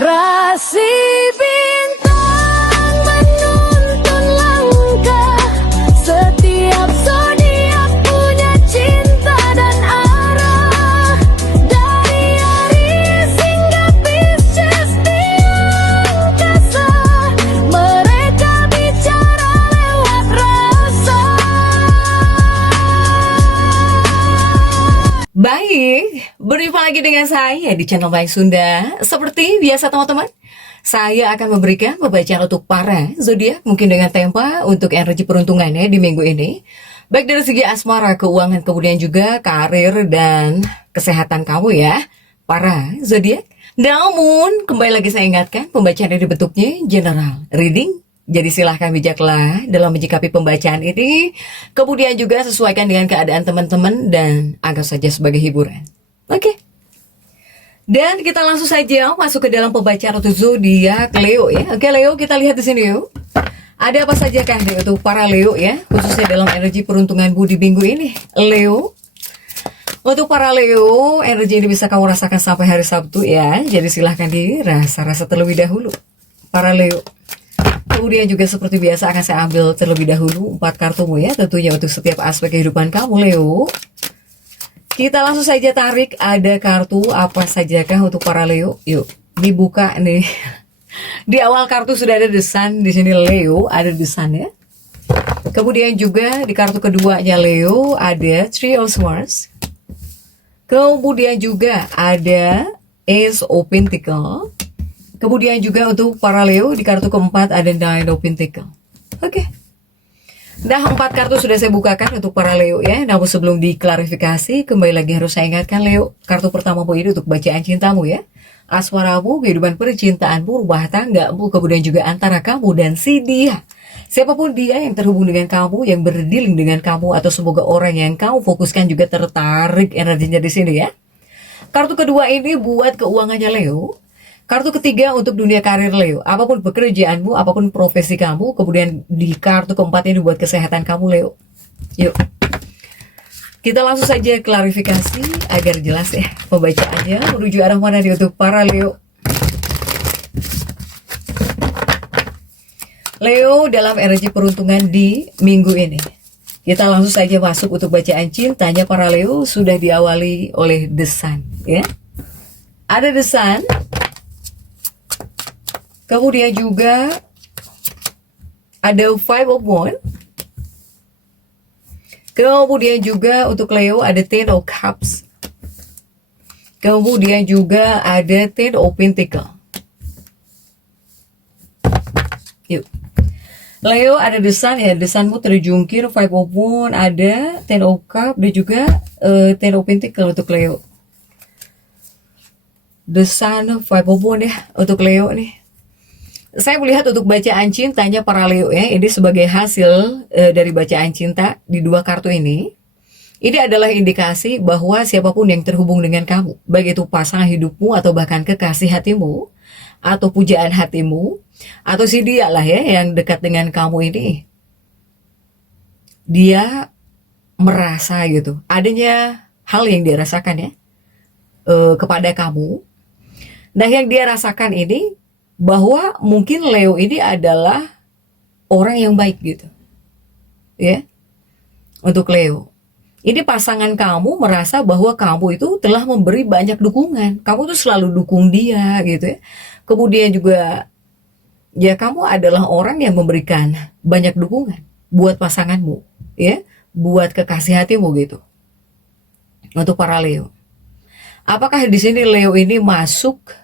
Rasi bintang menuntun langkah, setiap zodiak punya cinta dan arah. Dari Aries hingga Pisces di angkasa, mereka bicara lewat rasa. Baik, berjumpa lagi dengan saya di channel Baik Sunda. Seperti biasa teman-teman, saya akan memberikan pembacaan untuk para zodiak mungkin dengan tema untuk energi peruntungannya di minggu ini. Baik dari segi asmara, keuangan, kemudian juga karir dan kesehatan kamu ya, para zodiak. Namun, kembali lagi saya ingatkan, pembacaan ini bentuknya general reading. Jadi silahkan bijaklah dalam menyikapi pembacaan ini. Kemudian juga sesuaikan dengan keadaan teman-teman dan anggap saja sebagai hiburan. Oke. Dan kita langsung saja masuk ke dalam pembacaan untuk zodiak Leo ya. Oke Leo, kita lihat di sini yuk. Ada apa saja kan untuk para Leo ya, khususnya dalam energi peruntunganmu di minggu ini. Leo. Untuk para Leo, energi ini bisa kamu rasakan sampai hari Sabtu ya. Jadi silahkan dirasa-rasa terlebih dahulu. Para Leo. Kemudian juga seperti biasa akan saya ambil terlebih dahulu 4 kartumu ya, tentunya untuk setiap aspek kehidupan kamu Leo. Kita langsung saja tarik, ada kartu apa sajakah untuk para Leo. Yuk, dibuka nih. Di awal kartu sudah ada The Sun, di sini Leo ada The Sun ya. Kemudian juga di kartu keduanya Leo ada Three of Swords. Kemudian juga ada Ace of Pentacles. Kemudian juga untuk para Leo di kartu keempat ada Nine of Pentacles. Oke. Nah, 4 kartu sudah saya bukakan untuk para Leo ya. Namun sebelum diklarifikasi, kembali lagi harus saya ingatkan Leo, kartu pertamamu ini untuk bacaan cintamu ya. Asmaramu, kehidupan percintaanmu, rumah tanggamu, kemudian juga antara kamu dan si dia. Siapapun dia yang terhubung dengan kamu, yang berdealing dengan kamu, atau semoga orang yang kamu fokuskan juga tertarik energinya di sini ya. Kartu kedua ini buat keuangannya Leo. Kartu ketiga untuk dunia karir Leo, apapun pekerjaanmu, apapun profesi kamu, kemudian di kartu keempat ini buat kesehatan kamu Leo. Yuk, kita langsung saja klarifikasi agar jelas ya pembacaannya menuju arah mana nih untuk para Leo. Leo dalam energi peruntungan di minggu ini. Kita langsung saja masuk untuk bacaan cintanya para Leo, sudah diawali oleh The Sun ya. Ada The Sun. Kemudian juga ada Five of Wands. Kemudian juga untuk Leo ada Ten of Cups. Kemudian juga ada Ten of Pentacles. Yuk. Leo ada The Sun ya, The Sunmu terjungkir, Five of Wands, ada Ten of Cups dan juga Ten of Pentacles untuk Leo. The Sun, Five of Wands ya untuk Leo nih. Saya melihat untuk bacaan cintanya para Leo ya, ini sebagai hasil dari bacaan cinta di 2 kartu ini. Ini adalah indikasi bahwa siapapun yang terhubung dengan kamu, baik itu pasangan hidupmu atau bahkan kekasih hatimu, atau pujaan hatimu, atau si dia lah ya yang dekat dengan kamu ini, dia merasa gitu, adanya hal yang dia rasakan ya kepada kamu. Nah yang dia rasakan ini, bahwa mungkin Leo ini adalah orang yang baik gitu ya. Untuk Leo ini, pasangan kamu merasa bahwa kamu itu telah memberi banyak dukungan, kamu tuh selalu dukung dia gitu ya. Kemudian juga ya kamu adalah orang yang memberikan banyak dukungan buat pasanganmu ya, buat kekasih hatimu gitu. Untuk para Leo, apakah di sini Leo ini masuk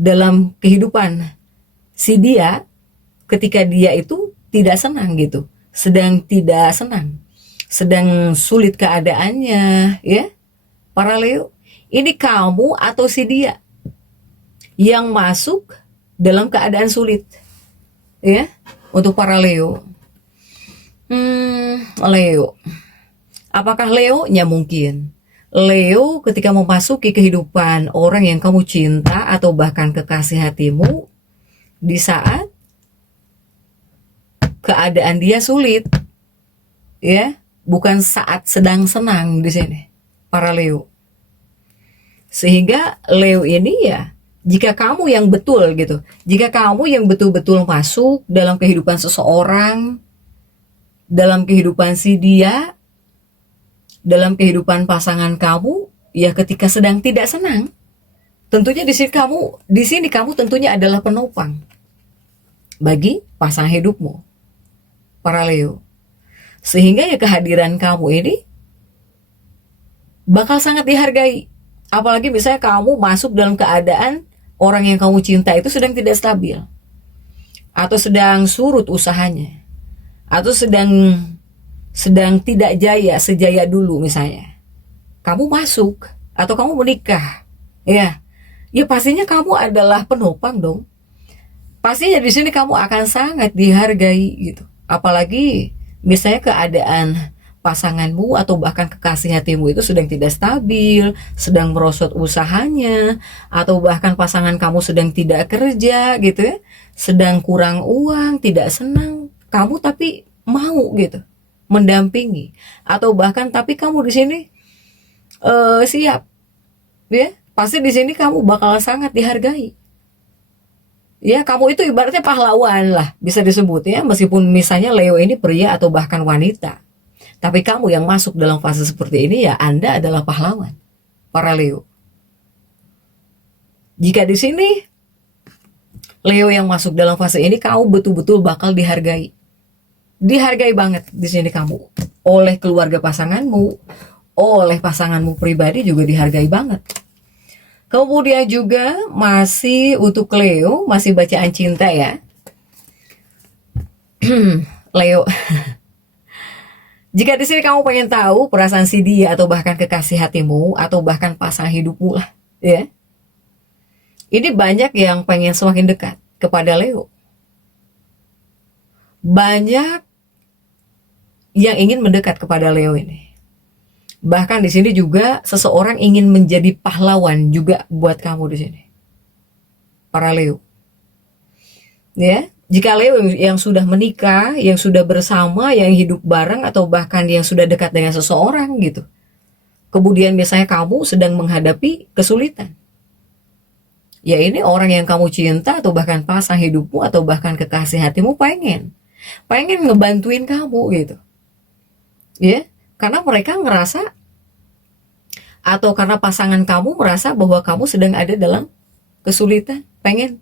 dalam kehidupan si dia ketika dia itu tidak senang gitu, sedang tidak senang, sedang sulit keadaannya ya. Para Leo, ini kamu atau si dia yang masuk dalam keadaan sulit ya. Untuk para Leo, Leo, apakah Leo-nya mungkin Leo ketika memasuki kehidupan orang yang kamu cinta atau bahkan kekasih hatimu di saat keadaan dia sulit ya, bukan saat sedang senang di sini para Leo. Sehingga Leo ini ya Jika kamu yang betul gitu, jika kamu yang betul-betul masuk dalam kehidupan seseorang, dalam kehidupan si dia, dalam kehidupan pasangan kamu, ya ketika sedang tidak senang, tentunya di sini kamu tentunya adalah penopang bagi pasangan hidupmu, para Leo. Sehingga ya kehadiran kamu ini bakal sangat dihargai. Apalagi misalnya kamu masuk dalam keadaan orang yang kamu cinta itu sedang tidak stabil, atau sedang surut usahanya, atau sedang tidak jaya sejaya dulu misalnya. Kamu masuk atau kamu menikah, ya pastinya kamu adalah penopang dong. Pastinya di sini kamu akan sangat dihargai gitu. Apalagi misalnya keadaan pasanganmu atau bahkan kekasih hatimu itu sedang tidak stabil, sedang merosot usahanya, atau bahkan pasangan kamu sedang tidak kerja gitu ya, sedang kurang uang, tidak senang, kamu tapi mau gitu mendampingi, atau bahkan tapi kamu di sini siap, ya pasti di sini kamu bakal sangat dihargai. Ya, kamu itu ibaratnya pahlawan lah, bisa disebut ya, meskipun misalnya Leo ini pria atau bahkan wanita. Tapi kamu yang masuk dalam fase seperti ini ya Anda adalah pahlawan, para Leo. Jika di sini Leo yang masuk dalam fase ini, kamu betul-betul bakal dihargai. Dihargai banget di sini kamu oleh keluarga pasanganmu, oleh pasanganmu pribadi juga dihargai banget. Kemudian juga masih untuk Leo, masih bacaan cinta ya. Leo. Jika di sini kamu pengen tahu perasaan si dia atau bahkan kekasih hatimu atau bahkan pasangan hidupmu lah, ya. Ini banyak yang pengen semakin dekat kepada Leo. Banyak yang ingin mendekat kepada Leo ini. Bahkan di sini juga seseorang ingin menjadi pahlawan juga buat kamu di sini. Para Leo. Ya. Jika Leo yang sudah menikah, yang sudah bersama, yang hidup bareng, atau bahkan yang sudah dekat dengan seseorang gitu. Kemudian misalnya kamu sedang menghadapi kesulitan. Ya ini orang yang kamu cinta, atau bahkan pasangan hidupmu, atau bahkan kekasih hatimu pengen ngebantuin kamu gitu. Ya, karena mereka ngerasa, atau karena pasangan kamu merasa bahwa kamu sedang ada dalam kesulitan, pengen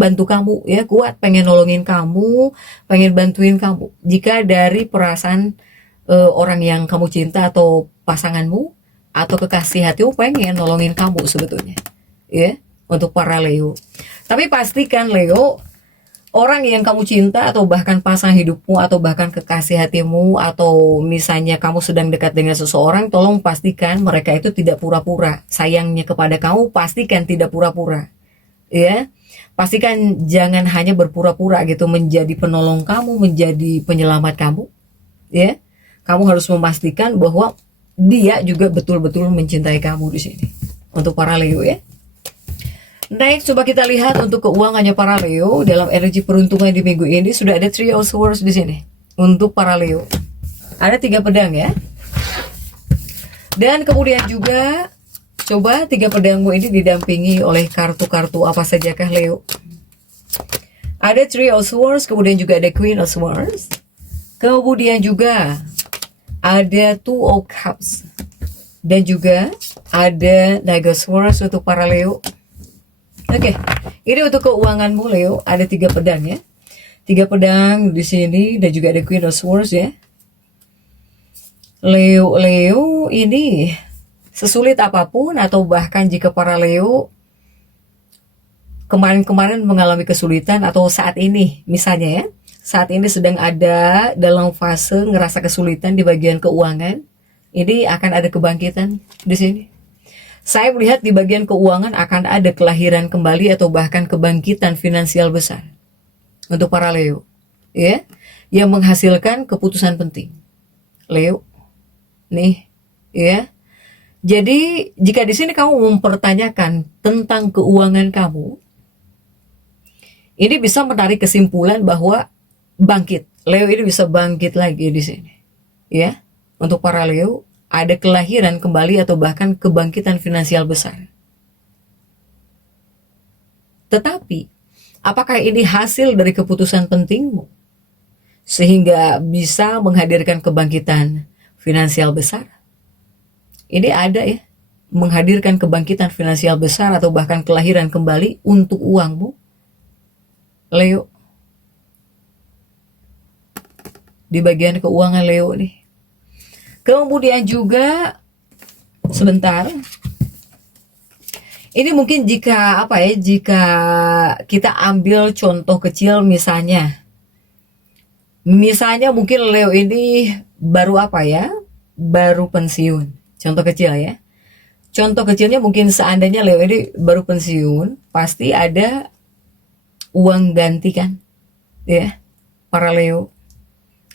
bantu kamu ya, kuat, pengen nolongin kamu, pengen bantuin kamu. Jika dari perasaan orang yang kamu cinta atau pasanganmu atau kekasih hatimu pengen nolongin kamu sebetulnya, ya, untuk para Leo. Tapi pastikan Leo, orang yang kamu cinta atau bahkan pasangan hidupmu atau bahkan kekasih hatimu atau misalnya kamu sedang dekat dengan seseorang, tolong pastikan mereka itu tidak pura-pura sayangnya kepada kamu. Pastikan tidak pura-pura, ya. Pastikan jangan hanya berpura-pura gitu menjadi penolong kamu, menjadi penyelamat kamu, ya. Kamu harus memastikan bahwa dia juga betul-betul mencintai kamu di sini. Untuk para Leo ya. Next, coba kita lihat untuk keuangannya para Leo dalam energi peruntungan di minggu ini. Sudah ada Three of Swords di sini untuk para Leo. Ada 3 pedang ya. Dan kemudian juga coba 3 pedangmu ini didampingi oleh kartu-kartu apa sajakah Leo? Ada Three of Swords, kemudian juga ada Queen of Swords. Kemudian juga ada Two of Cups. Dan juga ada Knight of Swords untuk para Leo. Oke, ini untuk keuanganmu Leo, ada 3 pedang ya. 3 pedang di sini dan juga ada Queen of Swords ya. Leo ini sesulit apapun atau bahkan jika para Leo kemarin-kemarin mengalami kesulitan atau saat ini misalnya ya, saat ini sedang ada dalam fase ngerasa kesulitan di bagian keuangan, ini akan ada kebangkitan di sini. Saya melihat di bagian keuangan akan ada kelahiran kembali atau bahkan kebangkitan finansial besar untuk para Leo, ya, yang menghasilkan keputusan penting. Leo, nih, ya. Jadi jika di sini kamu mempertanyakan tentang keuangan kamu, ini bisa menarik kesimpulan bahwa bangkit. Leo ini bisa bangkit lagi di sini, ya. Untuk para Leo, ada kelahiran kembali atau bahkan kebangkitan finansial besar. Tetapi, apakah ini hasil dari keputusan pentingmu sehingga bisa menghadirkan kebangkitan finansial besar? Ini ada ya, menghadirkan kebangkitan finansial besar atau bahkan kelahiran kembali untuk uangmu, Leo. Di bagian keuangan Leo nih. Kemudian juga sebentar. Ini mungkin jika jika kita ambil contoh kecil misalnya mungkin Leo ini baru baru pensiun. Contoh kecil ya. Contoh kecilnya mungkin seandainya Leo ini baru pensiun, pasti ada uang ganti kan, ya, para Leo.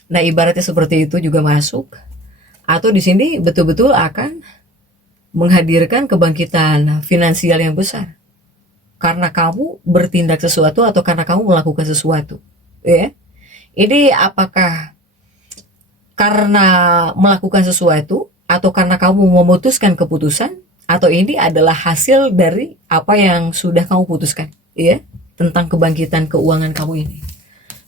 Nah, ibaratnya seperti itu juga masuk. Atau di sini betul-betul akan menghadirkan kebangkitan finansial yang besar. Karena kamu bertindak sesuatu atau karena kamu melakukan sesuatu. Ya. Ini apakah karena melakukan sesuatu atau karena kamu memutuskan keputusan, atau ini adalah hasil dari apa yang sudah kamu putuskan, ya, tentang kebangkitan keuangan kamu ini.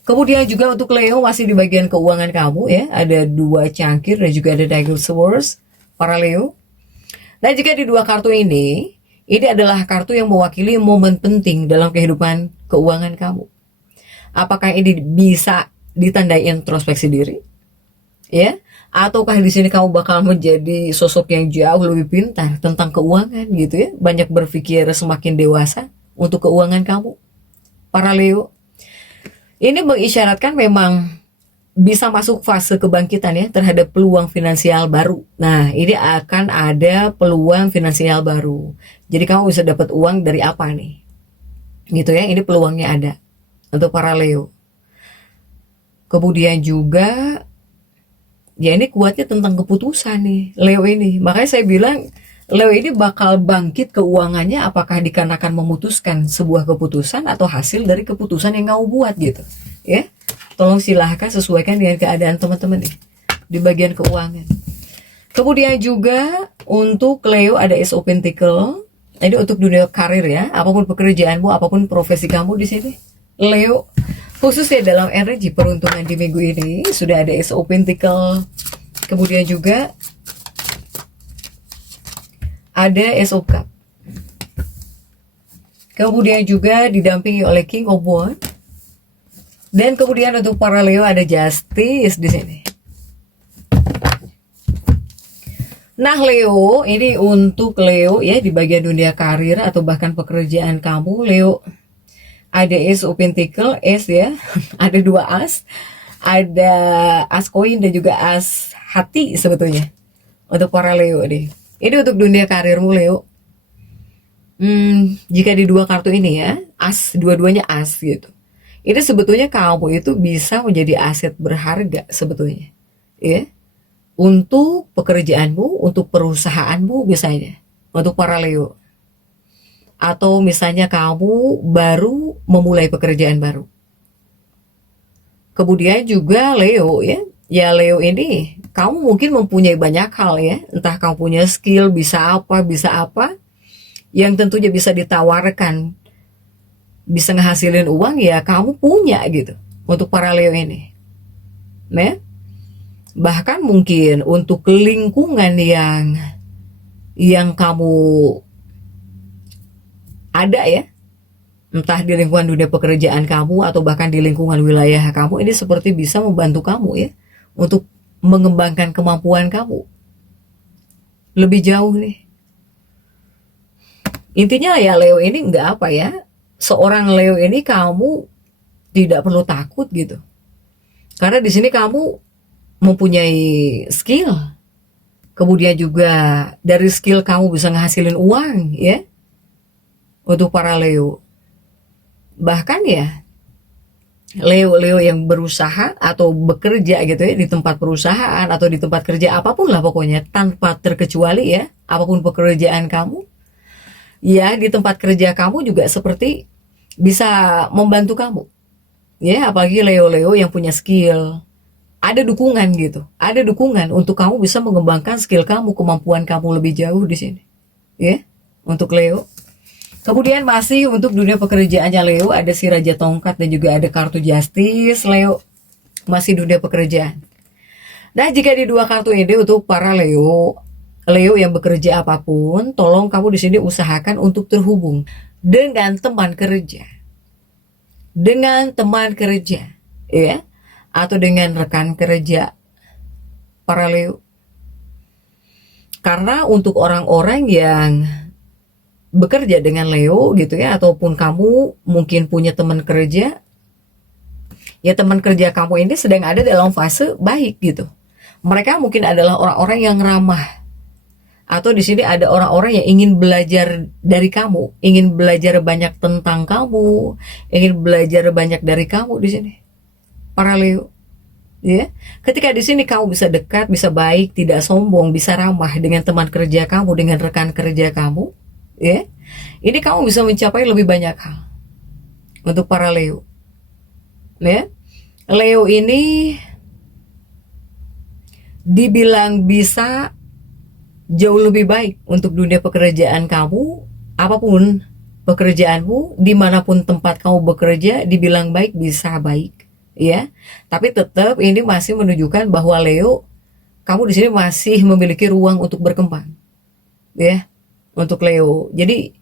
Kemudian juga untuk Leo masih di bagian keuangan kamu ya, ada 2 cangkir dan juga ada Dagger Swords para Leo. Nah, jika di 2 kartu ini adalah kartu yang mewakili momen penting dalam kehidupan keuangan kamu. Apakah ini bisa ditandai introspeksi diri? Ya, ataukah di sini kamu bakal menjadi sosok yang jauh lebih pintar tentang keuangan gitu ya, banyak berpikir semakin dewasa untuk keuangan kamu para Leo. Ini mengisyaratkan memang bisa masuk fase kebangkitan ya terhadap peluang finansial baru. Nah, ini akan ada peluang finansial baru. Jadi kamu bisa dapat uang dari apa nih? Gitu ya, ini peluangnya ada untuk para Leo. Kemudian juga ya ini kuatnya tentang keputusan nih Leo ini. Makanya saya bilang Leo ini bakal bangkit keuangannya apakah dikarenakan memutuskan sebuah keputusan atau hasil dari keputusan yang kamu buat gitu. Ya, tolong silahkan sesuaikan dengan keadaan teman-teman nih di bagian keuangan. Kemudian juga untuk Leo ada Ace of Pentacle. Ini untuk dunia karir ya, apapun pekerjaanmu, apapun profesi kamu di sini. Leo, khususnya dalam energi peruntungan di minggu ini sudah ada Ace of Pentacle. Kemudian juga ada Ace of Cup. Kemudian juga didampingi oleh King of Wands. Dan kemudian untuk para Leo ada Justice di sini. Nah, Leo, ini untuk Leo ya di bagian dunia karir atau bahkan pekerjaan kamu, Leo. Ada Ace of Pentacle, Ace ya. Ada 2 as. Ada as koin dan juga as hati sebetulnya. Untuk para Leo nih. Ini untuk dunia karirmu Leo. Jika di 2 kartu ini ya, as, dua-duanya as gitu. Ini sebetulnya kamu itu bisa menjadi aset berharga sebetulnya. Ya. Untuk pekerjaanmu, untuk perusahaanmu misalnya. Untuk para Leo. Atau misalnya kamu baru memulai pekerjaan baru. Kemudian juga Leo ya. Ya Leo ini, kamu mungkin mempunyai banyak hal ya. Entah kamu punya skill, bisa apa. Yang tentunya bisa ditawarkan. Bisa ngehasilin uang ya kamu punya gitu. Untuk para Leo ini. Nah, bahkan mungkin untuk lingkungan yang kamu ada ya. Entah di lingkungan dunia pekerjaan kamu atau bahkan di lingkungan wilayah kamu. Ini seperti bisa membantu kamu ya. Untuk mengembangkan kemampuan kamu lebih jauh nih. Intinya ya Leo ini enggak seorang Leo ini kamu tidak perlu takut gitu. Karena di sini kamu mempunyai skill. Kemudian juga dari skill kamu bisa ngehasilin uang ya. Untuk para Leo. Bahkan ya Leo yang berusaha atau bekerja gitu ya di tempat perusahaan atau di tempat kerja apapun lah pokoknya tanpa terkecuali ya apapun pekerjaan kamu ya di tempat kerja kamu juga seperti bisa membantu kamu ya apalagi Leo yang punya skill ada dukungan gitu ada dukungan untuk kamu bisa mengembangkan skill kamu kemampuan kamu lebih jauh di sini ya untuk Leo. Kemudian masih untuk dunia pekerjaannya Leo, ada si Raja Tongkat dan juga ada kartu Justice. Leo, masih dunia pekerjaan. Nah, jika di dua kartu ini untuk para Leo, Leo yang bekerja apapun, tolong kamu di sini usahakan untuk terhubung dengan teman kerja. Dengan teman kerja, ya, atau dengan rekan kerja para Leo. Karena untuk orang-orang yang bekerja dengan Leo gitu ya, ataupun kamu mungkin punya teman kerja, ya teman kerja kamu ini sedang ada dalam fase baik gitu. Mereka mungkin adalah orang-orang yang ramah, atau di sini ada orang-orang yang ingin belajar dari kamu, ingin belajar banyak tentang kamu, ingin belajar banyak dari kamu di sini, para Leo. Ya, ketika di sini kamu bisa dekat, bisa baik, tidak sombong, bisa ramah dengan teman kerja kamu, dengan rekan kerja kamu, ya, ini kamu bisa mencapai lebih banyak hal. Untuk para Leo, ya, Leo ini dibilang bisa jauh lebih baik untuk dunia pekerjaan kamu, apapun pekerjaanmu, dimanapun tempat kamu bekerja, dibilang baik bisa baik, ya. Tapi tetap ini masih menunjukkan bahwa Leo, kamu di sini masih memiliki ruang untuk berkembang, ya, untuk Leo. Jadi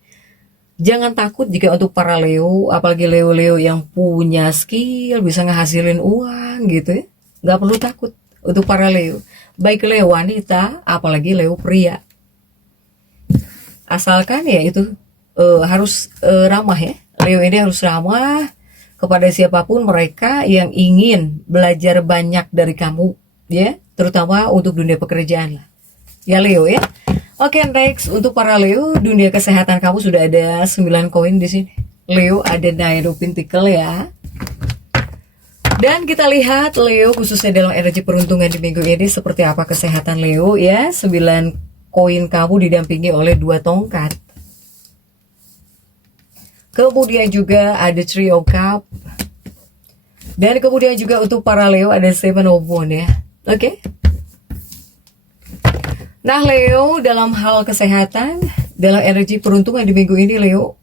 jangan takut jika untuk para Leo, apalagi Leo-Leo yang punya skill, bisa ngehasilin uang gitu ya, nggak perlu takut untuk para Leo. Baik Leo wanita, apalagi Leo pria. Asalkan ya itu harus ramah ya. Leo ini harus ramah kepada siapapun mereka yang ingin belajar banyak dari kamu, ya, terutama untuk dunia pekerjaan lah. Ya Leo ya. Oke, next untuk para Leo, dunia kesehatan kamu sudah ada 9 koin di sini. Leo ada Nine of Pentacles ya. Dan kita lihat Leo khususnya dalam energi peruntungan di minggu ini seperti apa kesehatan Leo ya. 9 koin kamu didampingi oleh 2 tongkat. Kemudian juga ada Three of Cups. Dan kemudian juga untuk para Leo ada Seven of Wands ya. Oke. Nah Leo, dalam hal kesehatan, dalam energi peruntungan di minggu ini Leo,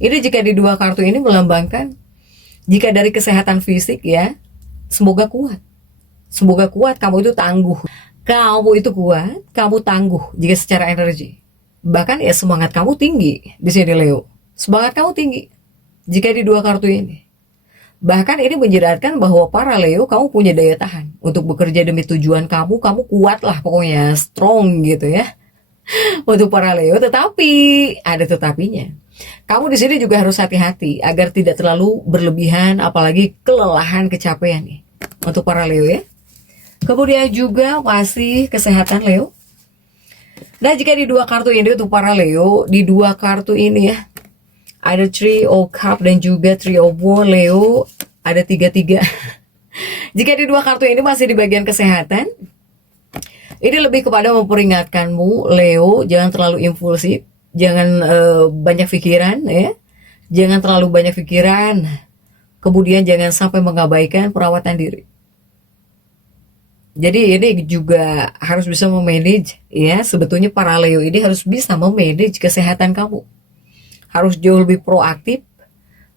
ini jika di 2 kartu ini melambangkan, jika dari kesehatan fisik ya, semoga kuat. Semoga kuat, kamu itu tangguh. Kamu itu kuat, kamu tangguh jika secara energi. Bahkan ya semangat kamu tinggi di sini Leo. Semangat kamu tinggi jika di 2 kartu ini. Bahkan ini menjelaskan bahwa para Leo, kamu punya daya tahan untuk bekerja demi tujuan kamu kuat lah pokoknya, strong gitu ya. Untuk para Leo, tetapi ada tetapinya. Kamu di sini juga harus hati-hati agar tidak terlalu berlebihan, apalagi kelelahan, kecapean nih untuk para Leo ya. Kemudian juga masih kesehatan Leo. Nah jika di 2 kartu ini untuk para Leo, di 2 kartu ini ya, ada Three of Cups dan juga Three of Wands Leo, ada 3-3. Jika di 2 kartu ini masih di bagian kesehatan, ini lebih kepada memperingatkanmu Leo, jangan terlalu impulsif, jangan banyak pikiran ya, jangan terlalu banyak pikiran, kemudian jangan sampai mengabaikan perawatan diri. Jadi ini juga harus bisa memanage ya, sebetulnya para Leo ini harus bisa memanage kesehatan kamu. Harus jauh lebih proaktif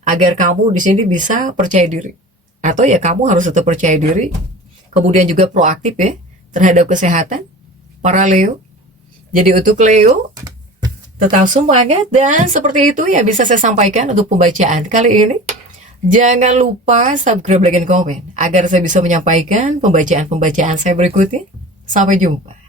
agar kamu di sini bisa percaya diri. Atau ya kamu harus tetap percaya diri, kemudian juga proaktif ya terhadap kesehatan para Leo. Jadi untuk Leo tetap semangat, dan seperti itu ya bisa saya sampaikan untuk pembacaan kali ini. Jangan lupa subscribe, like, dan komen agar saya bisa menyampaikan pembacaan-pembacaan saya berikutnya. Sampai jumpa.